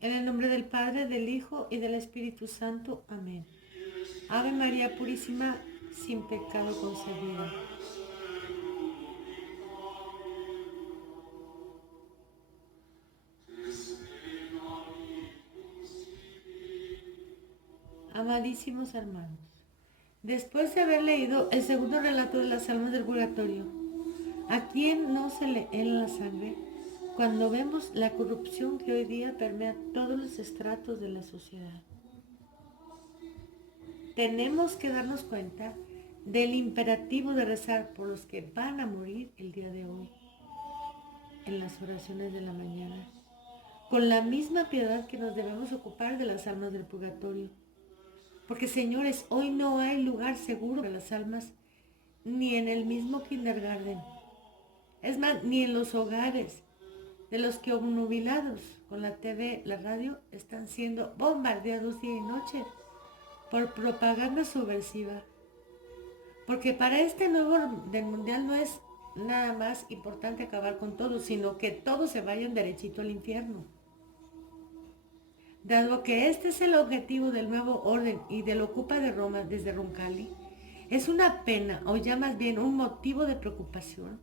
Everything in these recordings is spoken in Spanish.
En el nombre del Padre, del Hijo y del Espíritu Santo. Amén. Ave María Purísima, sin pecado concebida. Amadísimos hermanos, después de haber leído el segundo relato de las almas del purgatorio, ¿a quién no se le hela la sangre cuando vemos la corrupción que hoy día permea todos los estratos de la sociedad? Tenemos que darnos cuenta del imperativo de rezar por los que van a morir el día de hoy en las oraciones de la mañana, con la misma piedad que nos debemos ocupar de las almas del purgatorio. Porque, señores, hoy no hay lugar seguro para las almas, ni en el mismo kindergarten. Es más, ni en los hogares de los que obnubilados con la TV, la radio, están siendo bombardeados día y noche por propaganda subversiva. Porque para este nuevo orden mundial no es nada más importante acabar con todo, sino que todos se vayan derechito al infierno. Dado que este es el objetivo del nuevo orden y del Ocupa de Roma desde Roncalli, es una pena, o ya más bien un motivo de preocupación,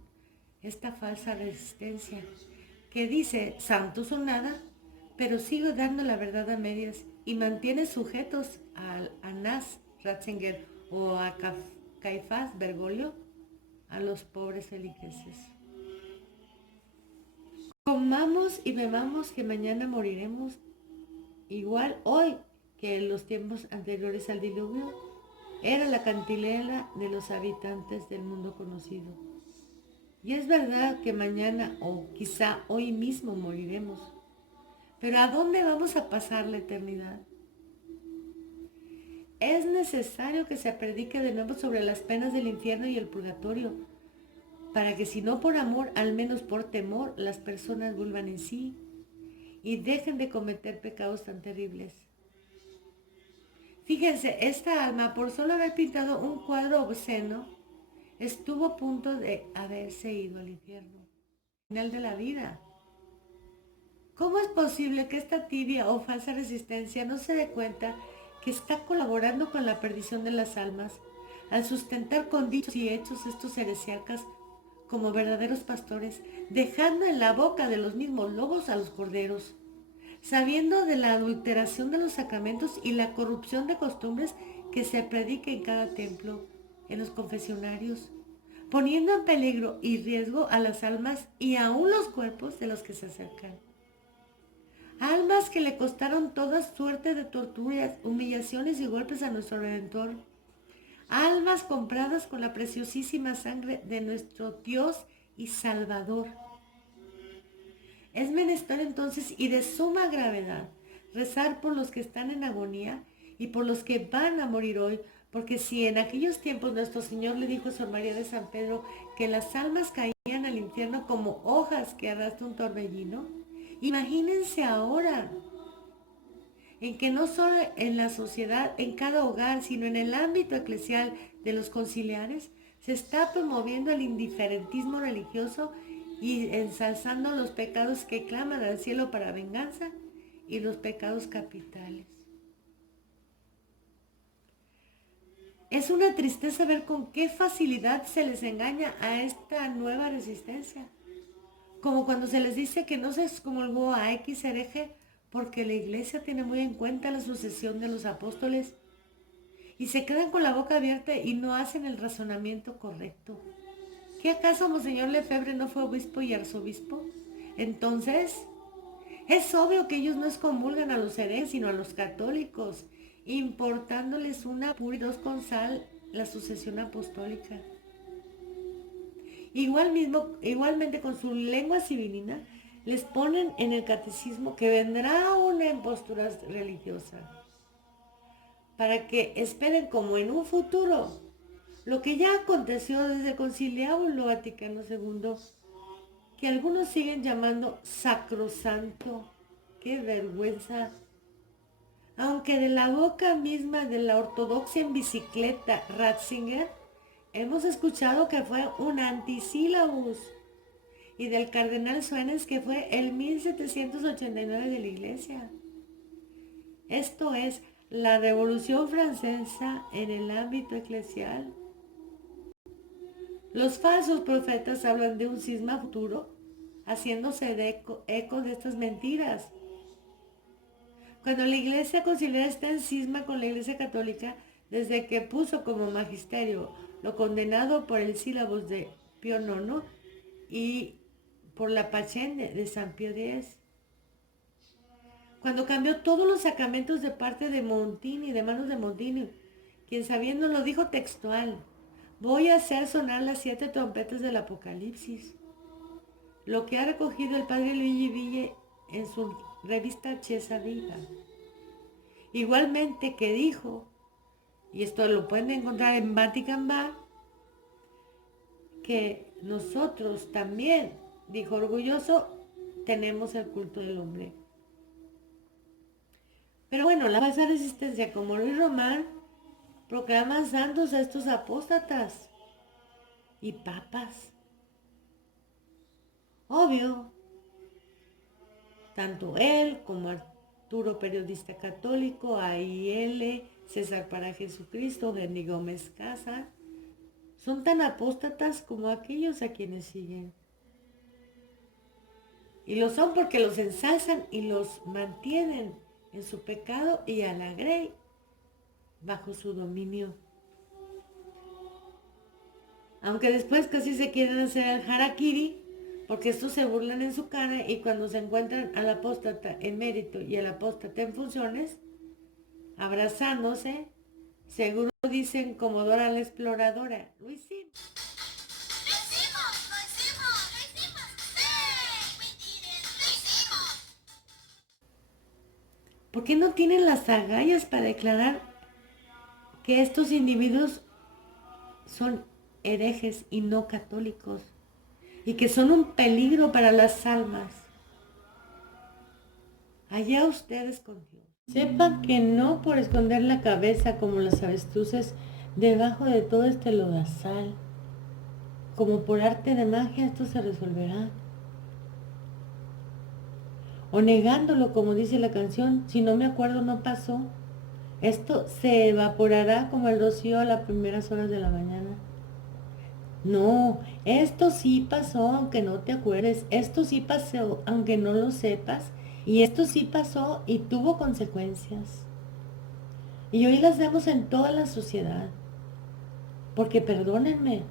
esta falsa resistencia, que dice santos son nada, pero sigue dando la verdad a medias y mantiene sujetos a Anás Ratzinger o a Caifás Bergoglio, a los pobres feligreses. Comamos y bebamos que mañana moriremos, igual hoy que en los tiempos anteriores al diluvio, era la cantilena de los habitantes del mundo conocido. Y es verdad que mañana o quizá hoy mismo moriremos, pero ¿a dónde vamos a pasar la eternidad? Es necesario que se predique de nuevo sobre las penas del infierno y el purgatorio, para que si no por amor, al menos por temor, las personas vuelvan en sí y dejen de cometer pecados tan terribles. Fíjense, esta alma, por solo haber pintado un cuadro obsceno, estuvo a punto de haberse ido al infierno. Final de la vida. ¿Cómo es posible que esta tibia o falsa resistencia no se dé cuenta que está colaborando con la perdición de las almas al sustentar con dichos y hechos estos heresiarcas como verdaderos pastores, dejando en la boca de los mismos lobos a los corderos, sabiendo de la adulteración de los sacramentos y la corrupción de costumbres que se predica en cada templo, en los confesionarios, poniendo en peligro y riesgo a las almas y aún los cuerpos de los que se acercan? Almas que le costaron toda suerte de torturas, humillaciones y golpes a nuestro Redentor. Almas compradas con la preciosísima sangre de nuestro Dios y Salvador. Es menester entonces y de suma gravedad rezar por los que están en agonía y por los que van a morir hoy, porque si en aquellos tiempos nuestro Señor le dijo a Sor María de San Pedro que las almas caían al infierno como hojas que arrastra un torbellino, imagínense ahora en que no solo en la sociedad, en cada hogar, sino en el ámbito eclesial de los conciliares, se está promoviendo el indiferentismo religioso y ensalzando los pecados que claman al cielo para venganza y los pecados capitales. Es una tristeza ver con qué facilidad se les engaña a esta nueva resistencia. Como cuando se les dice que no se excomulgó a X hereje porque la iglesia tiene muy en cuenta la sucesión de los apóstoles y se quedan con la boca abierta y no hacen el razonamiento correcto. ¿Qué acaso Monseñor Lefebvre no fue obispo y arzobispo? Entonces, es obvio que ellos no excomulgan a los herejes, sino a los católicos, importándoles una pura y dos con sal la sucesión apostólica. Igualmente con su lengua sibilina, les ponen en el catecismo que vendrá una impostura religiosa, para que esperen como en un futuro lo que ya aconteció desde el Concilio Vaticano II, que algunos siguen llamando sacrosanto. ¡Qué vergüenza! Aunque de la boca misma de la ortodoxia en bicicleta Ratzinger hemos escuchado que fue un antisílabus, y del cardenal Suárez que fue el 1789 de la iglesia. Esto es la Revolución Francesa en el ámbito eclesial. Los falsos profetas hablan de un cisma futuro, haciéndose de eco de estas mentiras. Cuando la Iglesia conciliar está en cisma con la Iglesia Católica, desde que puso como magisterio lo condenado por el sílabus de Pío IX y por la Pachén de San Pío X. Cuando cambió todos los sacramentos de parte de Montini, de manos de Montini, quien sabiendo lo dijo textual: voy a hacer sonar las 7 trompetas del Apocalipsis. Lo que ha recogido el padre Luigi Ville en su revista Chiesa Viva. Igualmente que dijo, y esto lo pueden encontrar en Vatican Va, que nosotros también, dijo orgulloso, tenemos el culto del hombre. Pero bueno, la falsa resistencia como Luis Román proclaman santos a estos apóstatas y papas. Obvio, tanto él como Arturo, periodista católico, A.I.L., César para Jesucristo, Henry Gómez Casa, son tan apóstatas como aquellos a quienes siguen. Y lo son porque los ensalzan y los mantienen en su pecado y a la grey bajo su dominio. Aunque después casi se quieren hacer el harakiri, porque estos se burlan en su cara y cuando se encuentran al apóstata en mérito y al apóstata en funciones, abrazándose, seguro dicen como Dora la exploradora: lo hicimos. ¿Por qué no tienen las agallas para declarar que estos individuos son herejes y no católicos y que son un peligro para las almas? Allá ustedes con Dios. Sepan que no por esconder la cabeza como las avestruces debajo de todo este lodazal, como por arte de magia esto se resolverá. O negándolo, como dice la canción: si no me acuerdo no pasó. Esto se evaporará como el rocío a las primeras horas de la mañana. No, esto sí pasó aunque no te acuerdes. Esto sí pasó aunque no lo sepas. Y esto sí pasó y tuvo consecuencias. Y hoy las vemos en toda la sociedad. Porque perdónenme,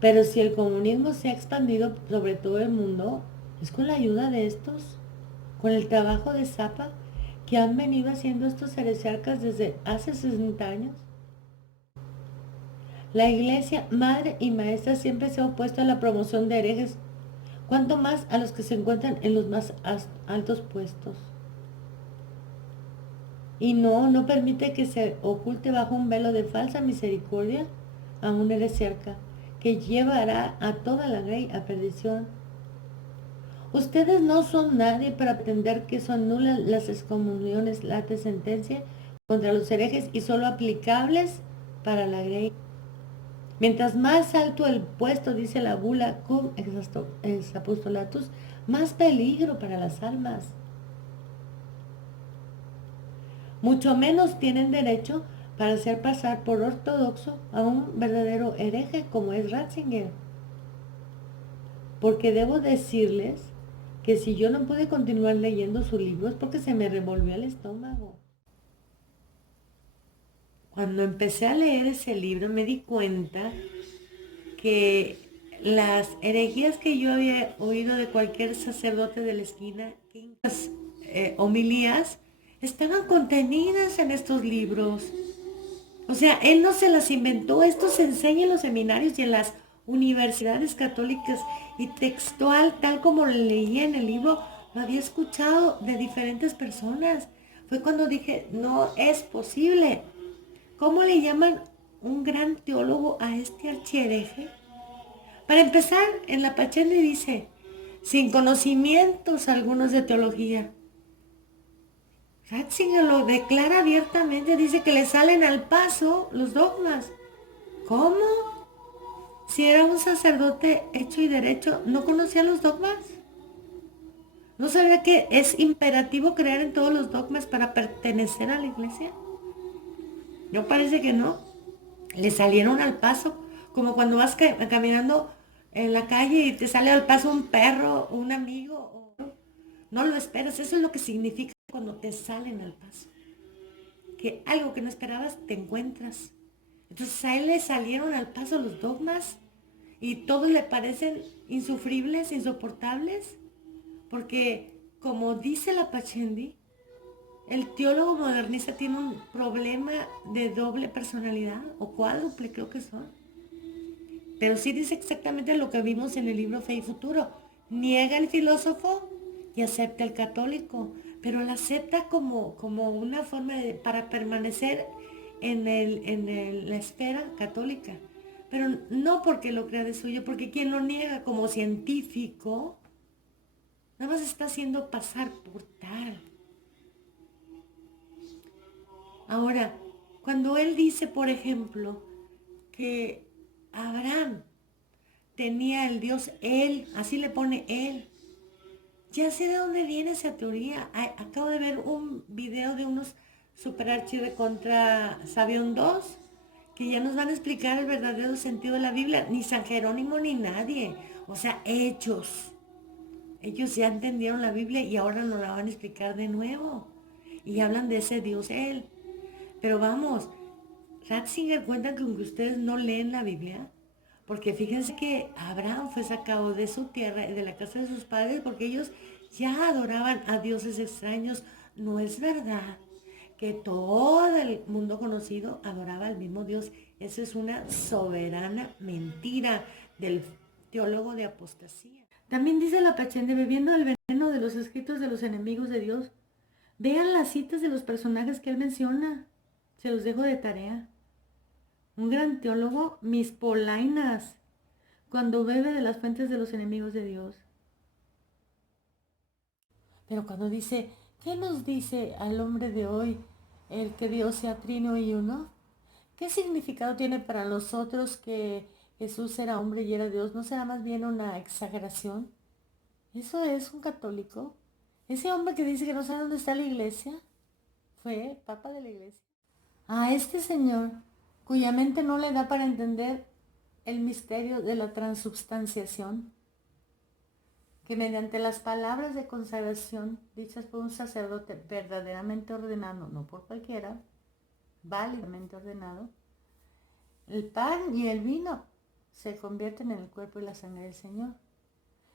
pero si el comunismo se ha expandido sobre todo el mundo, es con la ayuda de estos, con el trabajo de Zappa, que han venido haciendo estos heresiarcas desde hace 60 años. La Iglesia, madre y maestra, siempre se ha opuesto a la promoción de herejes, cuanto más a los que se encuentran en los más altos puestos. Y no permite que se oculte bajo un velo de falsa misericordia a un heresiarca que llevará a toda la grey a perdición. Ustedes no son nadie para pretender que son nulas las excomuniones, la sentencia contra los herejes y solo aplicables para la grey. Mientras más alto el puesto, dice la bula cum ex apostolatus, más peligro para las almas. Mucho menos tienen derecho para hacer pasar por ortodoxo a un verdadero hereje como es Ratzinger. Porque debo decirles que si yo no pude continuar leyendo su libro es porque se me revolvió el estómago. Cuando empecé a leer ese libro me di cuenta que las herejías que yo había oído de cualquier sacerdote de la esquina, que las homilías, estaban contenidas en estos libros. O sea, él no se las inventó, esto se enseña en los seminarios y en las universidades católicas, y textual, tal como lo leía en el libro, lo había escuchado de diferentes personas. Fue cuando dije, no es posible. ¿Cómo le llaman un gran teólogo a este archihereje? Para empezar, en la Pachén le dice, sin conocimientos algunos de teología. Ratzinger lo declara abiertamente, dice que le salen al paso los dogmas. ¿Cómo? Si era un sacerdote hecho y derecho, ¿no conocía los dogmas? ¿No sabía que es imperativo creer en todos los dogmas para pertenecer a la iglesia? No, parece que no. Le salieron al paso, como cuando vas caminando en la calle y te sale al paso un perro, un amigo, no lo esperas. Eso es lo que significa cuando te salen al paso. Que algo que no esperabas te encuentras. Entonces a él le salieron al paso los dogmas y todos le parecen insufribles, insoportables, porque como dice la Pachendi, el teólogo modernista tiene un problema de doble personalidad, o cuádruple creo que son. Pero sí dice exactamente lo que vimos en el libro Fe y Futuro. Niega el filósofo y acepta el católico, pero la acepta como una forma para permanecer la esfera católica. Pero no porque lo crea de suyo, porque quien lo niega como científico, nada más está haciendo pasar por tal. Ahora, cuando él dice, por ejemplo, que Abraham tenía el Dios él, así le pone él. Ya sé de dónde viene esa teoría. Acabo de ver un video de unos superarchi contra Sabión 2 que ya nos van a explicar el verdadero sentido de la Biblia. Ni San Jerónimo ni nadie. O sea, ellos. Ellos ya entendieron la Biblia y ahora nos la van a explicar de nuevo. Y hablan de ese Dios él. Pero vamos, Ratzinger cuenta que aunque ustedes no leen la Biblia, porque fíjense que Abraham fue sacado de su tierra y de la casa de sus padres porque ellos ya adoraban a dioses extraños. No es verdad que todo el mundo conocido adoraba al mismo Dios. Eso es una soberana mentira del teólogo de apostasía. También dice la Pachende, bebiendo el veneno de los escritos de los enemigos de Dios. Vean las citas de los personajes que él menciona. Se los dejo de tarea. Un gran teólogo, mis polainas, cuando bebe de las fuentes de los enemigos de Dios. Pero cuando dice, ¿qué nos dice al hombre de hoy el que Dios sea trino y uno? ¿Qué significado tiene para nosotros que Jesús era hombre y era Dios? ¿No será más bien una exageración? ¿Eso es un católico? Ese hombre que dice que no sabe dónde está la iglesia, fue papa de la iglesia. A este señor, cuya mente no le da para entender el misterio de la transubstanciación, que mediante las palabras de consagración dichas por un sacerdote verdaderamente ordenado, no por cualquiera, válidamente ordenado, el pan y el vino se convierten en el cuerpo y la sangre del Señor.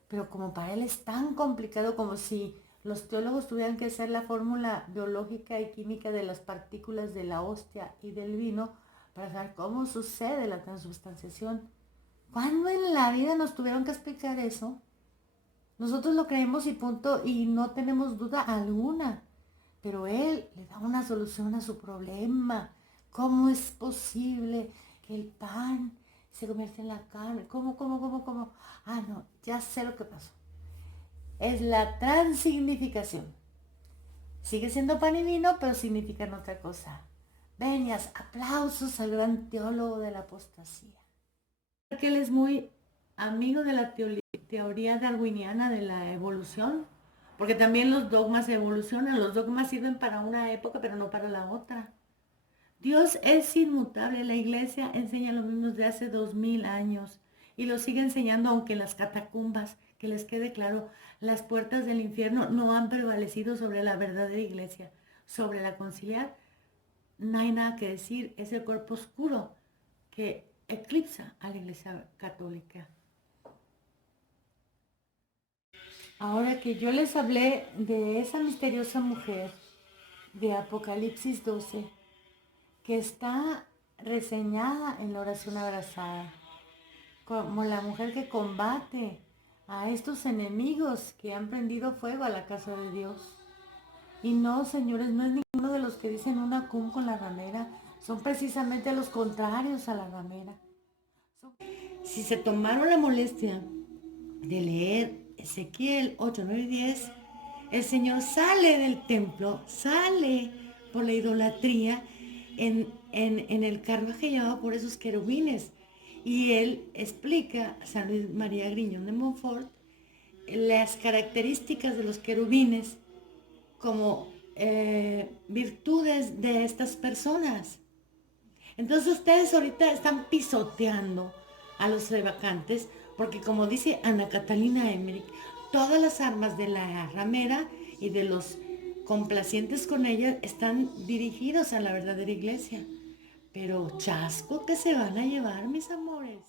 Pero como para él es tan complicado, como si los teólogos tuvieran que hacer la fórmula biológica y química de las partículas de la hostia y del vino para saber cómo sucede la transubstanciación. ¿Cuándo en la vida nos tuvieron que explicar eso? Nosotros lo creemos y punto, y no tenemos duda alguna. Pero él le da una solución a su problema. ¿Cómo es posible que el pan se convierta en la carne? ¿Cómo? Ah, no, ya sé lo que pasó. Es la transignificación. Sigue siendo pan y vino, pero significan otra cosa. Venias, aplausos al gran teólogo de la apostasía. Que él es muy amigo de la teoría darwiniana de la evolución, porque también los dogmas evolucionan. Los dogmas sirven para una época, pero no para la otra. Dios es inmutable. La iglesia enseña lo mismo desde hace 2000 años y lo sigue enseñando, aunque en las catacumbas, que les quede claro, las puertas del infierno no han prevalecido sobre la verdadera iglesia. Sobre la conciliar no hay nada que decir. Es el cuerpo oscuro que eclipsa a la iglesia católica. Ahora que yo les hablé de esa misteriosa mujer de Apocalipsis 12, que está reseñada en la oración abrazada, como la mujer que combate a estos enemigos que han prendido fuego a la casa de Dios. Y no, señores, no es ninguno de los que dicen una cum con la ramera, son precisamente los contrarios a la ramera. Si se tomaron la molestia de leer Ezequiel 8, 9 y 10, el Señor sale del templo, sale por la idolatría en el carruaje llevado por esos querubines. Y él explica a San Luis María Griñón de Montfort las características de los querubines como virtudes de estas personas. Entonces ustedes ahorita están pisoteando a los rebacantes porque, como dice Ana Catalina Emmerich, todas las armas de la ramera y de los complacientes con ella están dirigidos a la verdadera iglesia. Pero chasco que se van a llevar, mis amores.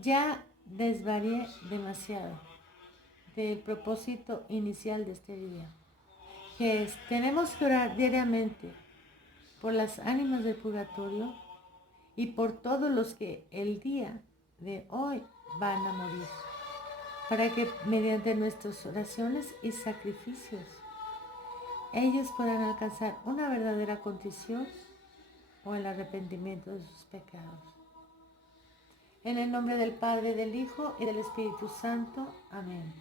Ya desvarié demasiado del propósito inicial de este video, que es, tenemos que orar diariamente por las ánimas del purgatorio y por todos los que el día de hoy van a morir, para que mediante nuestras oraciones y sacrificios ellos puedan alcanzar una verdadera contrición o el arrepentimiento de sus pecados. En el nombre del Padre, del Hijo y del Espíritu Santo. Amén.